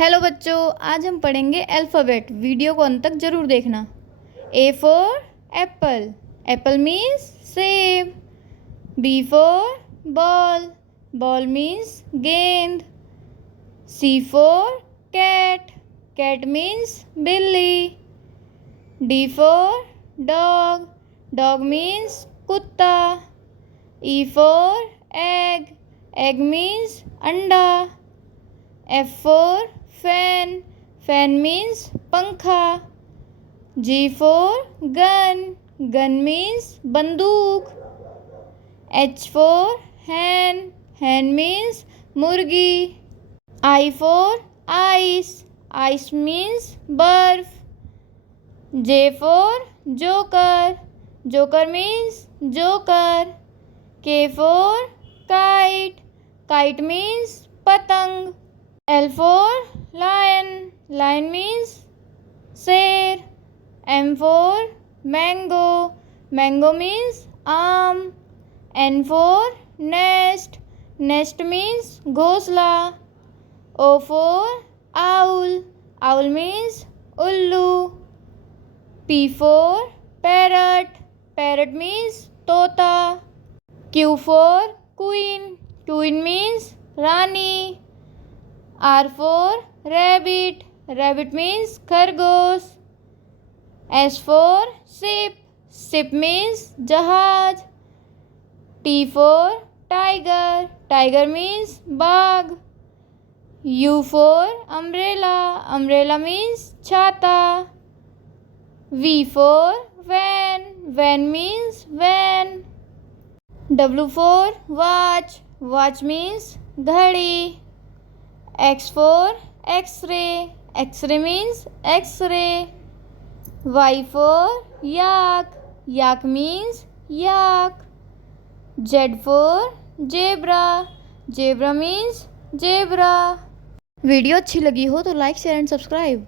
Hello बच्चों, आज हम पढ़ेंगे अल्फ़ाबेट। वीडियो को अंत तक जरूर देखना। A for apple, apple means seb. B for ball, ball means gend. C for cat, cat means billi. D for dog, dog means kutta. E for egg, egg means anda. F for fan, fan means पंखा। G for gun, gun means बंदूक। H for hen, hen means मुर्गी। I for ice, ice means बर्फ। J for joker, joker means joker. K for kite, kite means पतंग। L for lion, lion means शेर। M for mango, mango means आम। N for nest, nest means घोंसला। O for owl, owl means उल्लू। P for parrot, parrot means तोता। Q for queen, queen means Rani. R for rabbit, rabbit means खरगोश। S for ship, ship means जहाज। T for tiger, tiger means बाघ। U for umbrella, umbrella means छाता। V for van, van means van। W for watch, watch means घड़ी। X for X-ray, X-ray means X-ray। Y for yak, yak means yak। Z for zebra, zebra means zebra। Video अच्छी लगी हो तो like share and subscribe.